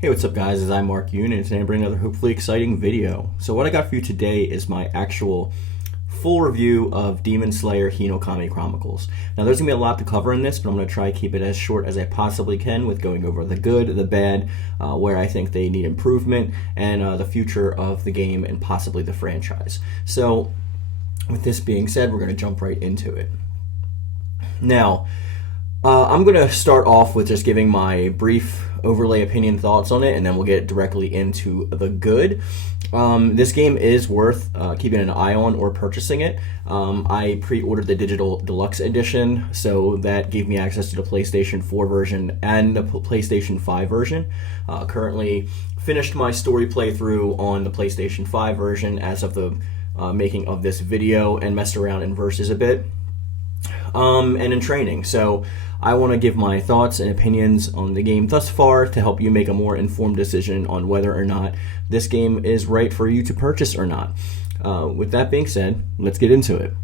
Hey, what's up guys, I'm Mark Yoon, and today I bring another hopefully exciting video. So what I got for you today is my actual full review of Demon Slayer Hinokami Chronicles. Now there's going to be a lot to cover in this, but I'm going to try to keep it as short as I possibly can with going over the good, the bad, where I think they need improvement, and the future of the game and possibly the franchise. So with this being said, we're going to jump right into it. Now, I'm going to start off with just giving my brief overlay opinion thoughts on it, and then we'll get directly into the good. This game is worth keeping an eye on or purchasing it. I pre-ordered the digital deluxe edition, so that gave me access to the PlayStation 4 version and the PlayStation 5 version. Currently finished my story playthrough on the PlayStation 5 version as of the making of this video, and messed around in versus a bit. And in training. So I want to give my thoughts and opinions on the game thus far to help you make a more informed decision on whether or not this game is right for you to purchase or not. With that being said, let's get into it.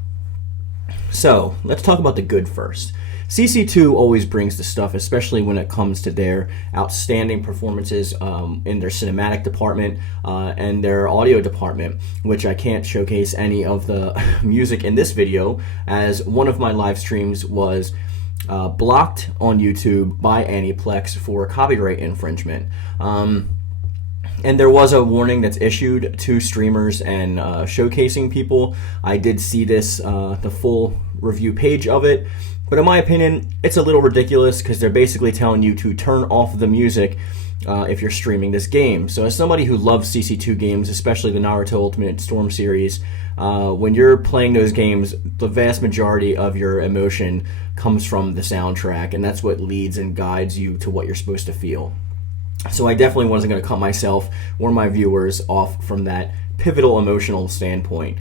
So let's talk about the good first. CC2 always brings the stuff, especially when it comes to their outstanding performances in their cinematic department and their audio department, which I can't showcase any of the music in this video, as one of my live streams was blocked on YouTube by Aniplex for copyright infringement. And there was a warning that's issued to streamers and showcasing people. I did see this, the full review page of it. But in my opinion, it's a little ridiculous because they're basically telling you to turn off the music if you're streaming this game. So as somebody who loves CC2 games, especially the Naruto Ultimate Storm series, when you're playing those games, the vast majority of your emotion comes from the soundtrack, and that's what leads and guides you to what you're supposed to feel. So I definitely wasn't going to cut myself or my viewers off from that pivotal emotional standpoint.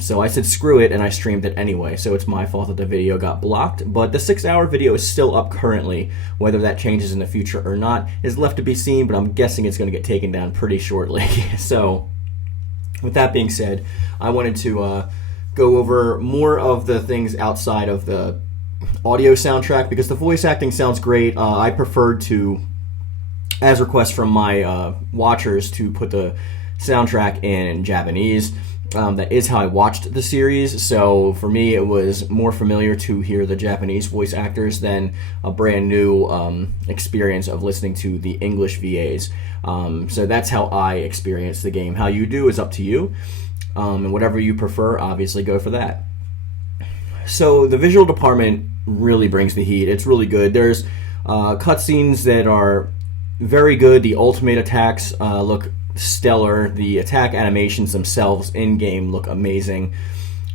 So I said screw it, and I streamed it anyway. So it's my fault that the video got blocked, but the 6-hour video is still up currently. Whether that changes in the future or not is left to be seen, but I'm guessing it's going to get taken down pretty shortly. So with that being said, I wanted to go over more of the things outside of the audio soundtrack, because the voice acting sounds great. I preferred to, as requests from my watchers, to put the soundtrack in Japanese. That is how I watched the series, so for me it was more familiar to hear the Japanese voice actors than a brand new experience of listening to the English VAs. So that's how I experienced the game. How you do is up to you, and whatever you prefer, obviously go for that. So the visual department really brings the heat. It's really good. There's cutscenes that are very good. The ultimate attacks look stellar. The attack animations themselves in-game look amazing.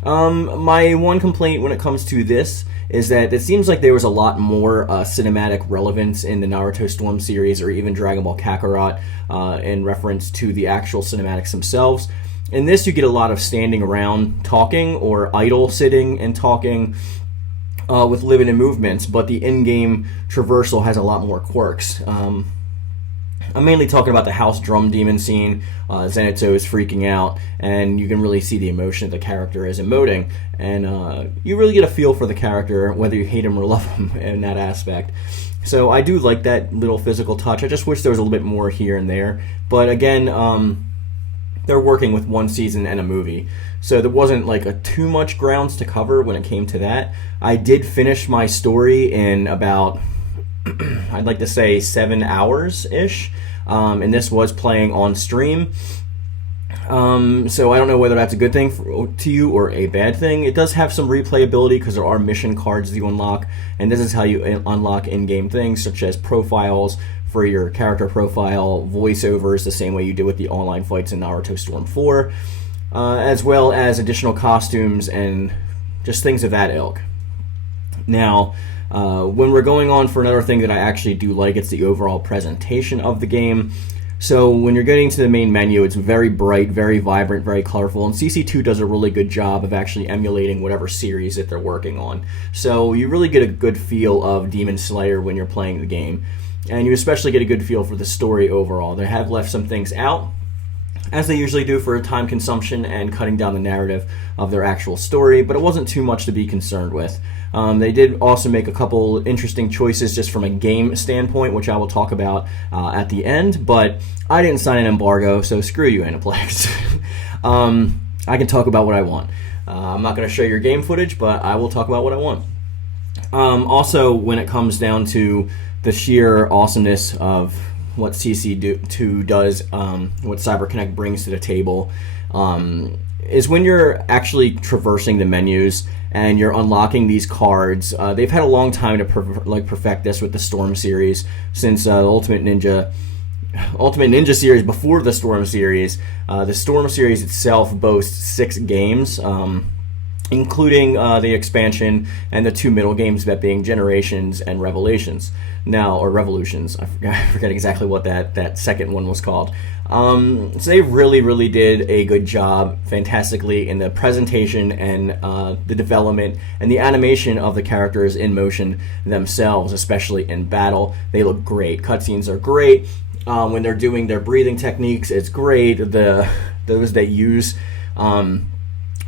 My one complaint when it comes to this is that it seems like there was a lot more cinematic relevance in the Naruto Storm series, or even Dragon Ball Kakarot, in reference to the actual cinematics themselves. In this, you get a lot of standing around talking, or idle sitting and talking with limited movements, but the in-game traversal has a lot more quirks. I'm mainly talking about the house drum demon scene. Zenitsu is freaking out, and you can really see the emotion the character is emoting, and you really get a feel for the character, whether you hate him or love him in that aspect. So I do like that little physical touch. I just wish there was a little bit more here and there, but again, they're working with one season and a movie, so there wasn't like too much grounds to cover when it came to that. I did finish my story in about I'd like to say 7 hours-ish, and this was playing on stream. So I don't know whether that's a good thing to you or a bad thing. It does have some replayability because there are mission cards you unlock, and this is how you unlock in-game things such as profiles for your character profile, voiceovers the same way you did with the online fights in Naruto Storm 4, as well as additional costumes and just things of that ilk. Now, when we're going on for another thing that I actually do like, it's the overall presentation of the game. So when you're getting to the main menu, it's very bright, very vibrant, very colorful, and CC2 does a really good job of actually emulating whatever series that they're working on. So you really get a good feel of Demon Slayer when you're playing the game, and you especially get a good feel for the story overall. They have left some things out, as they usually do for time consumption and cutting down the narrative of their actual story, but it wasn't too much to be concerned with. They did also make a couple interesting choices just from a game standpoint, which I will talk about at the end, but I didn't sign an embargo, so screw you, Aniplex. I can talk about what I want. I'm not going to show your game footage, but I will talk about what I want. Also, when it comes down to the sheer awesomeness of what CC2 does, what CyberConnect brings to the table, is when you're actually traversing the menus and you're unlocking these cards. They've had a long time to perfect this with the Storm series, since the Ultimate Ninja series before the Storm series. The Storm series itself boasts 6 games, including the expansion and the 2 middle games, that being Generations and Revelations. Now, or Revolutions, I forget exactly what that second one was called. So they really did a good job, fantastically, in the presentation and the development and the animation of the characters in motion themselves, especially in battle. They look great. Cutscenes are great. When they're doing their breathing techniques, it's great. Those that use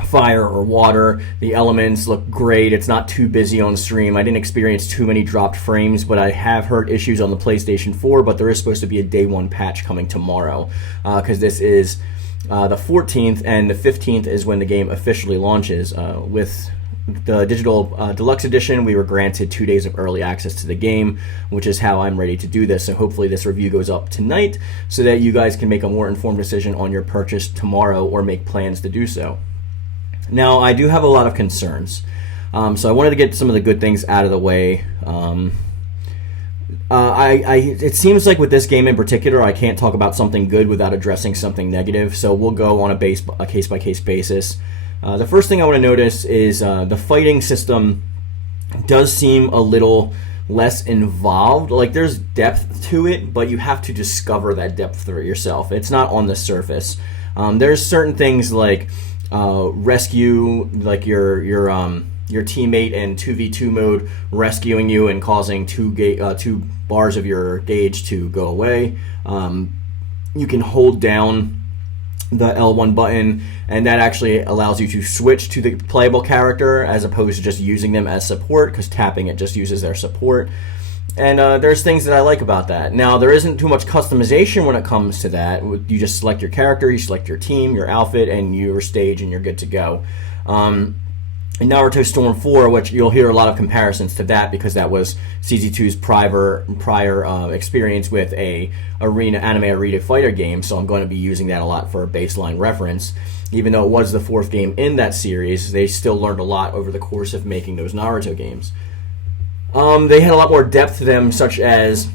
fire or water, the elements look great. It's not too busy on stream. I didn't experience too many dropped frames, but I have heard issues on the PlayStation 4, but there is supposed to be a day 1 patch coming tomorrow, because this is the 14th, and the 15th is when the game officially launches. With the digital deluxe edition, we were granted 2 days of early access to the game, which is how I'm ready to do this. So hopefully this review goes up tonight so that you guys can make a more informed decision on your purchase tomorrow, or make plans to do so. Now, I do have a lot of concerns, so I wanted to get some of the good things out of the way. It seems like with this game in particular, I can't talk about something good without addressing something negative, so we'll go on a case-by-case basis. The first thing I want to notice is the fighting system does seem a little less involved. Like, there's depth to it, but you have to discover that depth for yourself. It's not on the surface. There's certain things like rescue, like your teammate in 2v2 mode rescuing you and causing 2 bars of your gauge to go away. You can hold down the L1 button, and that actually allows you to switch to the playable character as opposed to just using them as support, because tapping it just uses their support. And there's things that I like about that. Now, there isn't too much customization when it comes to that. You just select your character, you select your team, your outfit, and your stage, and you're good to go. In Naruto Storm 4, which you'll hear a lot of comparisons to that, because that was CZ2's prior experience with a anime arena fighter game, so I'm going to be using that a lot for a baseline reference. Even though it was the 4th game in that series, they still learned a lot over the course of making those Naruto games. They had a lot more depth to them, such as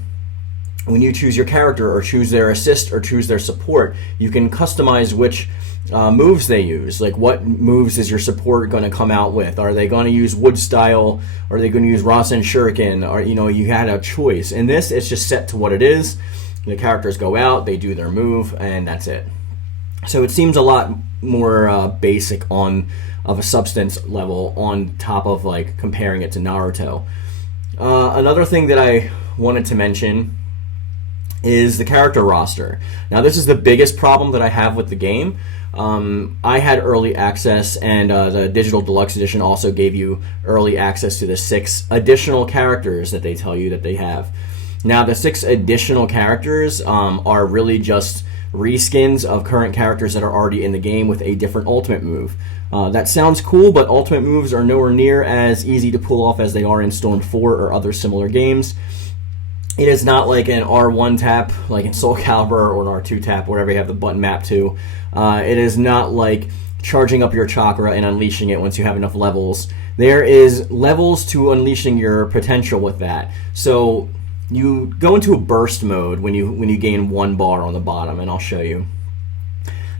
when you choose your character, or choose their assist, or choose their support, you can customize which moves they use. Like, what moves is your support going to come out with? Are they going to use wood style? Are they going to use Rasen Shuriken? Or, you had a choice. In this, it's just set to what it is. The characters go out, they do their move, and that's it. So it seems a lot more basic of a substance level, on top of like comparing it to Naruto. Another thing that I wanted to mention is the character roster. Now, this is the biggest problem that I have with the game. I had early access, and the digital deluxe edition also gave you early access to the 6 additional characters that they tell you that they have. Now, the 6 additional characters are really just reskins of current characters that are already in the game with a different ultimate move. That sounds cool, but ultimate moves are nowhere near as easy to pull off as they are in Storm 4 or other similar games. It is not like an R1 tap, like in Soul Calibur, or an R2 tap, whatever you have the button mapped to. It is not like charging up your chakra and unleashing it once you have enough levels. There is levels to unleashing your potential with that. So you go into a burst mode when you gain 1 bar on the bottom, and I'll show you.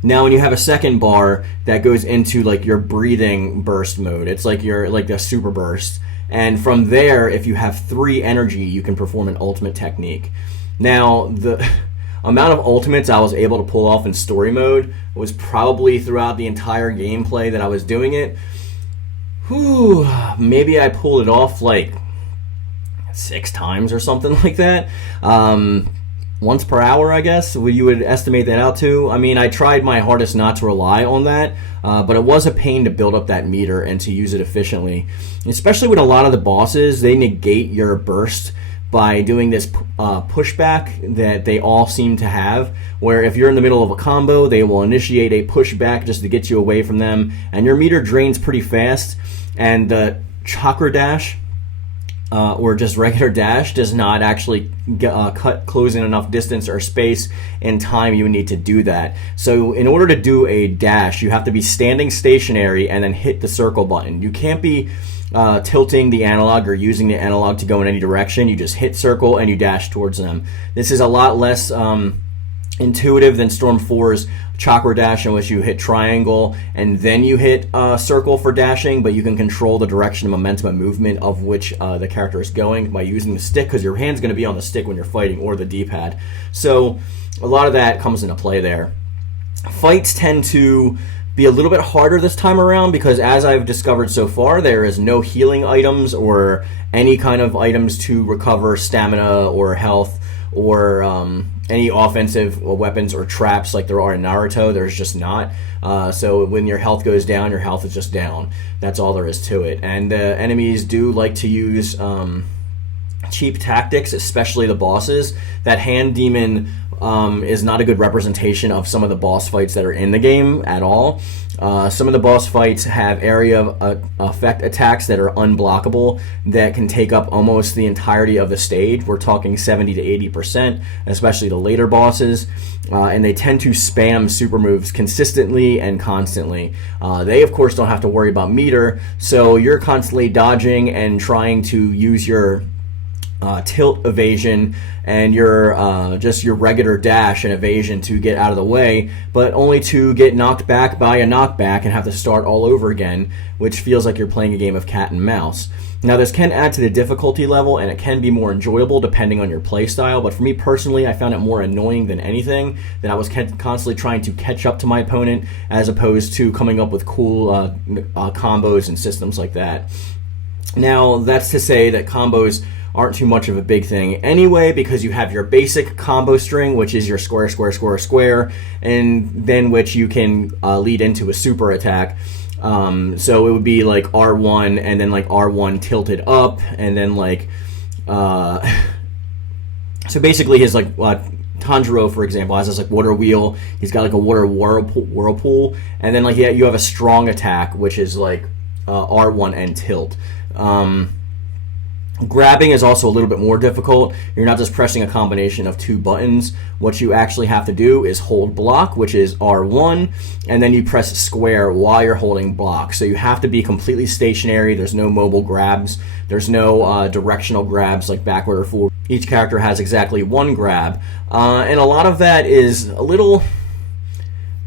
Now, when you have a second bar, that goes into like your breathing burst mode. It's like a super burst. And from there, if you have 3 energy, you can perform an ultimate technique. Now, the amount of ultimates I was able to pull off in story mode was probably throughout the entire gameplay that I was doing it. Maybe I pulled it off like 6 times or something like that. once per hour, I guess, you would estimate that out to. I mean, I tried my hardest not to rely on that, but it was a pain to build up that meter and to use it efficiently. Especially with a lot of the bosses, they negate your burst by doing this pushback that they all seem to have, where if you're in the middle of a combo, they will initiate a pushback just to get you away from them, and your meter drains pretty fast, and the Chakra Dash, or just regular dash, does not actually close in enough distance or space and time you need to do that. So in order to do a dash, you have to be standing stationary and then hit the circle button. You can't be tilting the analog or using the analog to go in any direction. You just hit circle and you dash towards them. This is a lot less intuitive than Storm 4's Chakra Dash, in which you hit triangle and then you hit circle for dashing, but you can control the direction and momentum and movement of which the character is going by using the stick, because your hand's going to be on the stick when you're fighting, or the D-pad. So a lot of that comes into play there. Fights tend to be a little bit harder this time around because, as I've discovered so far, there is no healing items or any kind of items to recover stamina or health, or any offensive weapons or traps like there are in Naruto. There's just not. So when your health goes down, your health is just down. That's all there is to it. And the enemies do like to use cheap tactics, especially the bosses. That hand demon is not a good representation of some of the boss fights that are in the game at all. Some of the boss fights have area effect attacks that are unblockable, that can take up almost the entirety of the stage. We're talking 70 to 80%, especially the later bosses, and they tend to spam super moves consistently and constantly. They, of course, don't have to worry about meter, so you're constantly dodging and trying to use your tilt evasion and your just your regular dash and evasion to get out of the way, but only to get knocked back by a knockback and have to start all over again, which feels like you're playing a game of cat and mouse. Now, this can add to the difficulty level, and it can be more enjoyable depending on your play style, but for me personally, I found it more annoying than anything, that I was constantly trying to catch up to my opponent as opposed to coming up with cool combos and systems like that. Now, that's to say that combos aren't too much of a big thing anyway, because you have your basic combo string, which is your square, square, square, square, and then which you can lead into a super attack. So it would be like R1 and then like R1 tilted up, and then like so basically his like Tanjiro, for example, has this like water wheel. He's got like a water whirlpool, and then like you have a strong attack, which is like R1 and tilt. Grabbing is also a little bit more difficult. You're not just pressing a combination of two buttons. What you actually have to do is hold block, which is R1, and then you press square while you're holding block. So you have to be completely stationary. There's no mobile grabs. There's no directional grabs like backward or forward. Each character has exactly one grab, and a lot of that is a little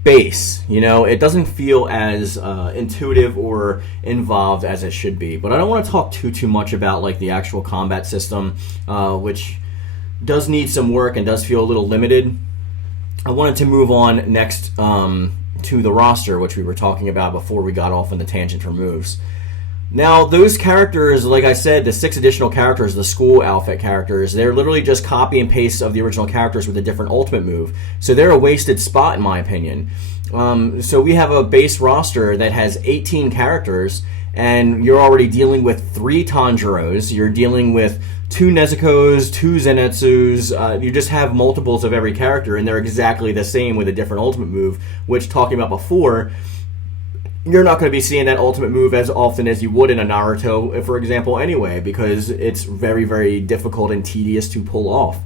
base, you know. It doesn't feel as intuitive or involved as it should be. But I don't want to talk too much about like the actual combat system, which does need some work and does feel a little limited. I wanted to move on next to the roster, which we were talking about before we got off on the tangent for moves. Now, those characters, like I said, the 6 additional characters, the school outfit characters, they're literally just copy and paste of the original characters with a different ultimate move. So they're a wasted spot, in my opinion. So we have a base roster that has 18 characters, and you're already dealing with 3 Tanjiros, you're dealing with 2 Nezukos, 2 Zenitsus, you just have multiples of every character, and they're exactly the same with a different ultimate move, which, talking about before, you're not going to be seeing that ultimate move as often as you would in a Naruto, for example, anyway, because it's very, very difficult and tedious to pull off.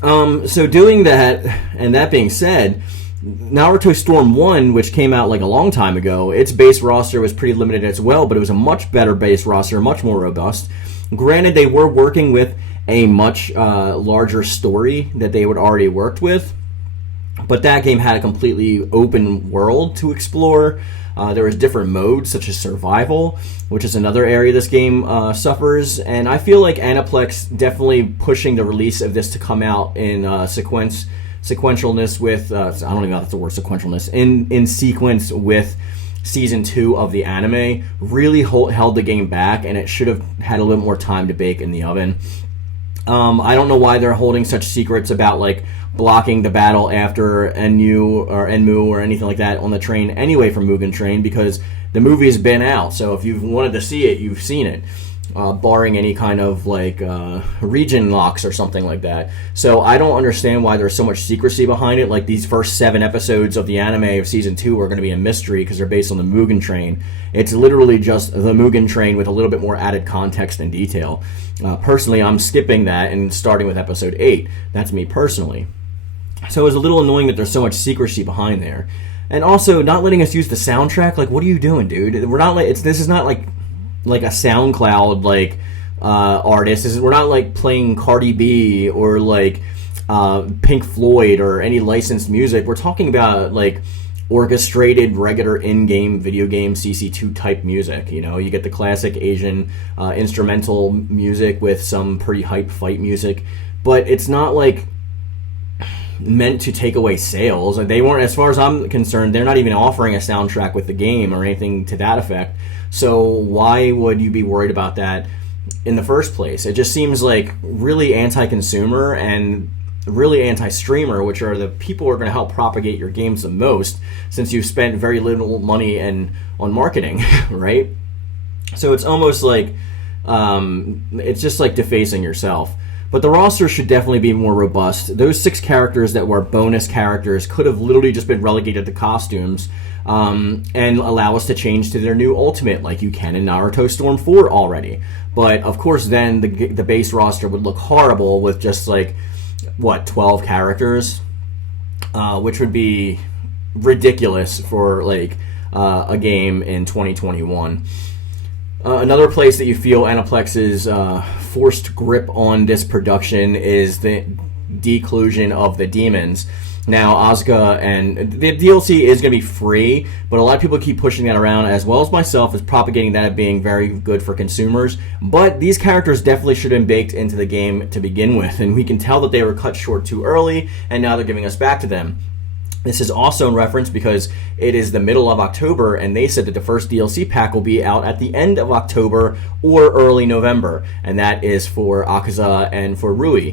So doing that, and that being said, Naruto Storm 1, which came out like a long time ago, its base roster was pretty limited as well, but it was a much better base roster, much more robust. Granted, they were working with a much larger story that they had already worked with, but that game had a completely open world to explore. There was different modes, such as survival, which is another area this game suffers. And I feel like Aniplex definitely pushing the release of this to come out in sequentialness with, I don't even know if that's the word, sequentialness, in sequence with Season 2 of the anime, really held the game back, and it should have had a little more time to bake in the oven. I don't know why they're holding such secrets about like blocking the battle after Enmu or anything like that on the train anyway from Mugen Train, because the movie's been out. So if you've wanted to see it, you've seen it, barring any kind of like region locks or something like that. So I don't understand why there's so much secrecy behind it. Like these first 7 episodes of the anime of season 2 are going to be a mystery because they're based on the Mugen Train. It's literally just the Mugen Train with a little bit more added context and detail. Personally, I'm skipping that and starting with episode 8. That's me personally. So it's a little annoying that there's so much secrecy behind there. And also, not letting us use the soundtrack. Like, what are you doing, dude? We're not like this is not like a SoundCloud like artist. We're not like playing Cardi B or like Pink Floyd or any licensed music. We're talking about like orchestrated, regular in-game video game CC2 type music. You know, you get the classic Asian instrumental music with some pretty hype fight music, but it's not like meant to take away sales. They weren't, as far as I'm concerned, they're not even offering a soundtrack with the game or anything to that effect. So why would you be worried about that in the first place? It just seems like really anti-consumer and really anti-streamer, which are the people who are going to help propagate your games the most, since you've spent very little money on marketing, right? So it's almost like it's just like defacing yourself. But the roster should definitely be more robust. Those 6 characters that were bonus characters could have literally just been relegated to costumes and allow us to change to their new ultimate, like you can in Naruto Storm 4 already. But of course, then the base roster would look horrible with just like 12 characters, which would be ridiculous for like a game in 2021. Another place that you feel Aniplex's forced grip on this production is the declusion of the demons. Now, Asuka and the DLC is going to be free, but a lot of people keep pushing that around, as well as myself, is propagating that as being very good for consumers. But these characters definitely should have been baked into the game to begin with, and we can tell that they were cut short too early, and now they're giving us back to them. This is also in reference because it is the middle of October, and they said that the first DLC pack will be out at the end of October or early November, and that is for Akaza and for Rui.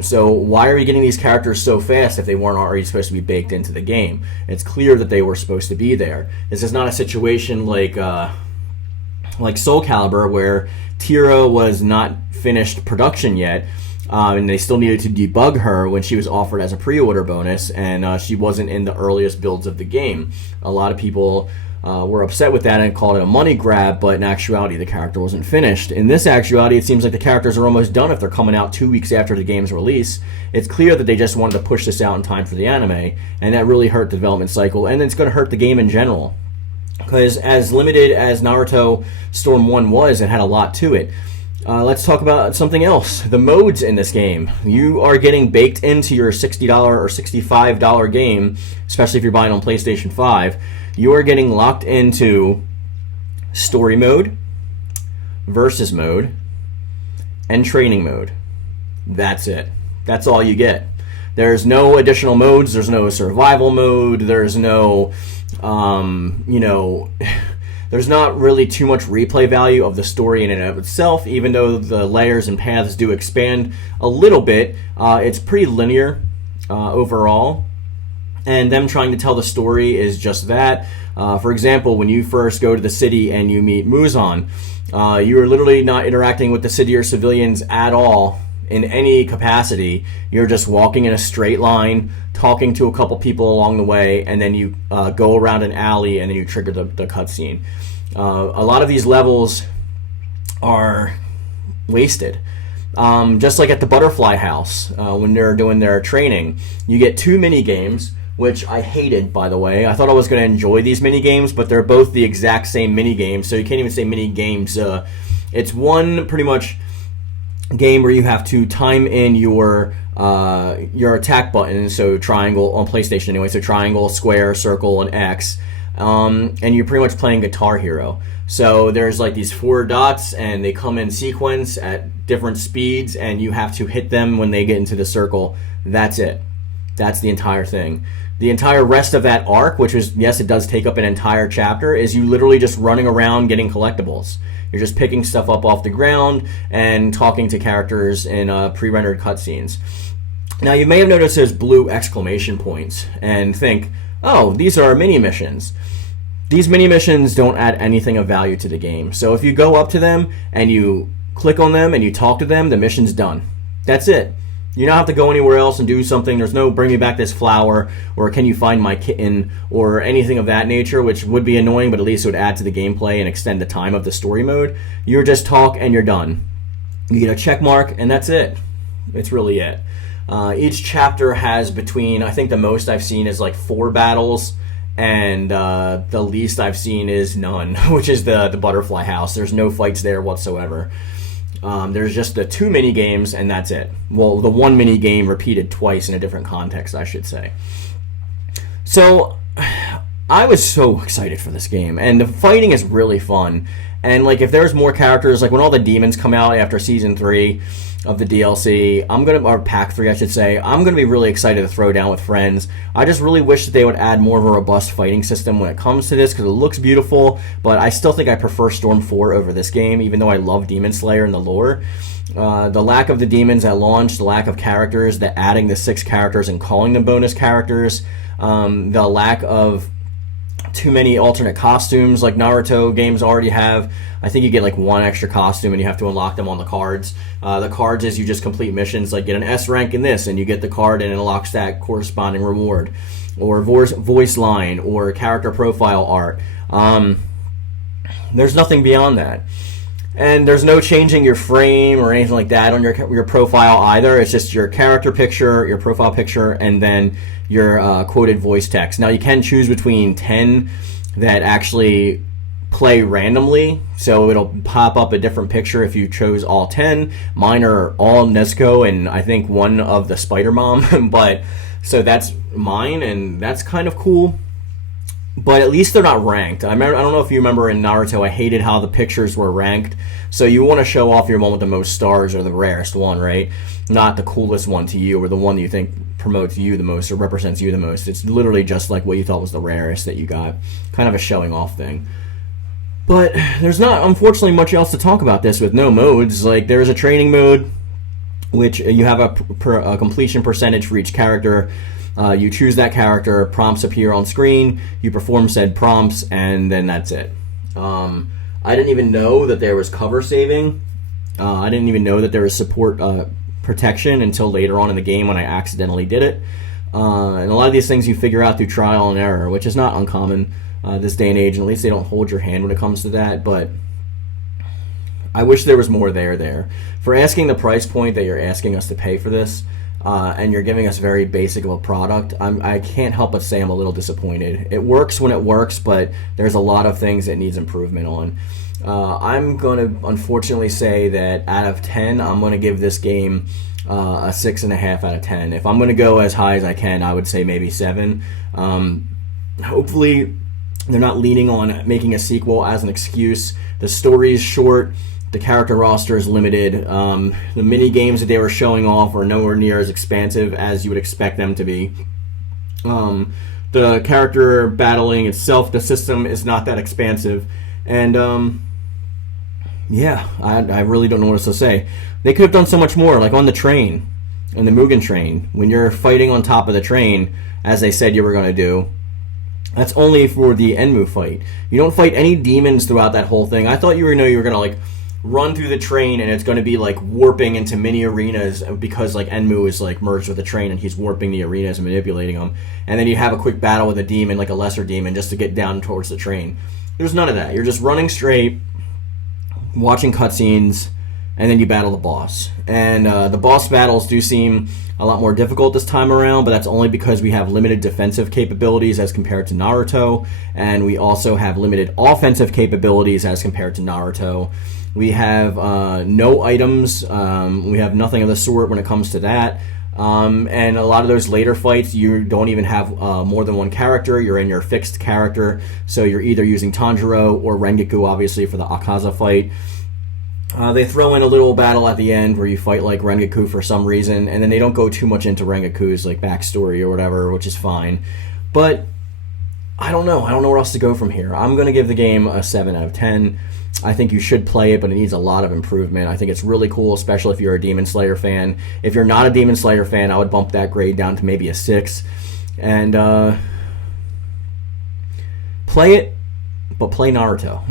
So why are we getting these characters so fast if they weren't already supposed to be baked into the game? It's clear that they were supposed to be there. This is not a situation like Soul Calibur, where Tira was not finished production yet, and they still needed to debug her when she was offered as a pre-order bonus, and she wasn't in the earliest builds of the game. A lot of people were upset with that and called it a money grab, but in actuality the character wasn't finished. In this actuality, it seems like the characters are almost done if they're coming out 2 weeks after the game's release. It's clear that they just wanted to push this out in time for the anime, and that really hurt the development cycle, and it's going to hurt the game in general. Because as limited as Naruto Storm 1 was, it had a lot to it. Let's talk about something else. The modes in this game. You are getting baked into your $60 or $65 game, especially if you're buying on PlayStation 5. You are getting locked into story mode, versus mode, and training mode. That's it. That's all you get. There's no additional modes. There's no survival mode. There's no, there's not really too much replay value of the story in and of itself, even though the layers and paths do expand a little bit. It's pretty linear overall, and them trying to tell the story is just that. For example, when you first go to the city and you meet Muzan, you are literally not interacting with the city or civilians at all in any capacity. You're just walking in a straight line, talking to a couple people along the way, and then you go around an alley and then you trigger the cutscene. A lot of these levels are wasted. Just like at the Butterfly House, when they're doing their training, you get 2 mini games, which I hated, by the way. I thought I was going to enjoy these mini games, but they're both the exact same mini games, so you can't even say mini games. It's one pretty much game where you have to time in your attack buttons, so triangle on PlayStation anyway, so triangle, square, circle, and X, and you're pretty much playing Guitar Hero. So there's like these 4 dots, and they come in sequence at different speeds, and you have to hit them when they get into the circle. That's it. That's the entire thing. The entire rest of that arc, which is, yes, it does take up an entire chapter, is you literally just running around getting collectibles. You're just picking stuff up off the ground and talking to characters in pre-rendered cutscenes. Now, you may have noticed there's blue exclamation points and think, oh, these are mini missions. These mini missions don't add anything of value to the game. So if you go up to them and you click on them and you talk to them, the mission's done. That's it. You don't have to go anywhere else and do something. There's no bring me back this flower, or can you find my kitten, or anything of that nature, which would be annoying, but at least it would add to the gameplay and extend the time of the story mode. You just talk and you're done. You get a check mark and that's it. It's really it. Each chapter has between, I think the most I've seen is like 4 battles, and the least I've seen is none, which is the butterfly house. There's no fights there whatsoever. There's just the 2 mini games, and that's it. Well, the 1 mini game repeated twice in a different context, I should say. So, I was so excited for this game, and the fighting is really fun. And like, if there's more characters, like when all the demons come out after Season 3 of the DLC, or Pack 3, I should say, I'm gonna be really excited to throw down with friends. I just really wish that they would add more of a robust fighting system when it comes to this, because it looks beautiful, but I still think I prefer Storm 4 over this game, even though I love Demon Slayer and the lore. The lack of the demons at launch, the lack of characters, the adding the 6 characters and calling them bonus characters, the lack of too many alternate costumes like Naruto games already have. I think you get like 1 extra costume and you have to unlock them on the cards. The cards is you just complete missions, like get an S rank in this and you get the card and it unlocks that corresponding reward. Or voice line or character profile art. There's nothing beyond that. And there's no changing your frame or anything like that on your profile either. It's just your character picture, your profile picture, and then your quoted voice text. Now, you can choose between 10 that actually play randomly, so it'll pop up a different picture if you chose all 10. Mine are all Nezuko and I think 1 of the Spider-Mom, but so that's mine, and that's kind of cool. But at least they're not ranked. I don't know if you remember in Naruto, I hated how the pictures were ranked. So you want to show off your one with the most stars or the rarest one, right? Not the coolest one to you or the one that you think promotes you the most or represents you the most. It's literally just like what you thought was the rarest that you got. Kind of a showing off thing. But there's not, unfortunately, much else to talk about this with no modes. Like, there's a training mode, which you have a completion percentage for each character. You choose that character, prompts appear on screen, you perform said prompts, and then that's it. I didn't even know that there was cover saving. I didn't even know that there was support protection until later on in the game when I accidentally did it. And a lot of these things you figure out through trial and error, which is not uncommon this day and age, and at least they don't hold your hand when it comes to that, but I wish there was more there. For asking the price point that you're asking us to pay for this, and you're giving us very basic of a product, I can't help but say I'm a little disappointed. It works when it works, but there's a lot of things it needs improvement on. I'm going to unfortunately say that out of 10, I'm going to give this game a 6.5 out of 10. If I'm going to go as high as I can, I would say maybe 7. Hopefully, they're not leaning on making a sequel as an excuse. The story is short. The character roster is limited. The mini games that they were showing off are nowhere near as expansive as you would expect them to be. The character battling itself, the system is not that expansive. And yeah, I really don't know what else to say. They could have done so much more, like on the train, in the Mugen train, when you're fighting on top of the train, as they said you were going to do. That's only for the Enmu fight. You don't fight any demons throughout that whole thing. I thought you were going to like run through the train and it's going to be like warping into mini arenas because like Enmu is like merged with the train and he's warping the arenas and manipulating them. And then you have a quick battle with a demon, like a lesser demon, just to get down towards the train. There's none of that. You're just running straight, watching cutscenes, and then you battle the boss. And the boss battles do seem a lot more difficult this time around, but that's only because we have limited defensive capabilities as compared to Naruto, and we also have limited offensive capabilities as compared to Naruto. We have no items. We have nothing of the sort when it comes to that. And a lot of those later fights, you don't even have more than one character. You're in your fixed character, so you're either using Tanjiro or Rengoku, obviously, for the Akaza fight. They throw in a little battle at the end where you fight like Rengoku for some reason, and then they don't go too much into Rengoku's like backstory or whatever, which is fine. But I don't know. I don't know where else to go from here. I'm going to give the game a 7 out of 10. I think you should play it, but it needs a lot of improvement. I think it's really cool, especially if you're a Demon Slayer fan. If you're not a Demon Slayer fan, I would bump that grade down to maybe a 6. And play it, but play Naruto.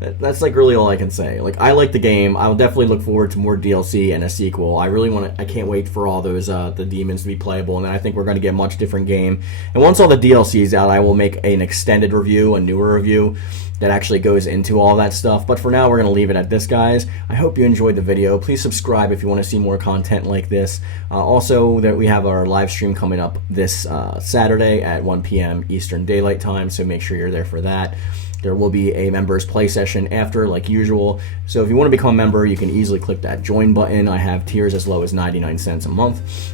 That's like really all I can say. Like, I like the game. I'll definitely look forward to more DLC and a sequel. I can't wait for all those the demons to be playable, and then I think we're going to get a much different game. And once all the DLC is out, I will make an extended review, a newer review that actually goes into all that stuff. But for now, we're going to leave it at this, guys. I hope you enjoyed the video. Please subscribe if you want to see more content like this. Also, that we have our live stream coming up this Saturday at 1 p.m. Eastern Daylight Time, so make sure you're there for that. There will be a members play session after, like usual. So if you want to become a member, you can easily click that join button. I have tiers as low as 99 cents a month.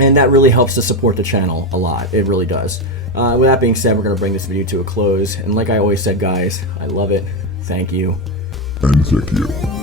And that really helps to support the channel a lot. It really does. With that being said, we're going to bring this video to a close. And like I always said, guys, I love it. Thank you. And thank you.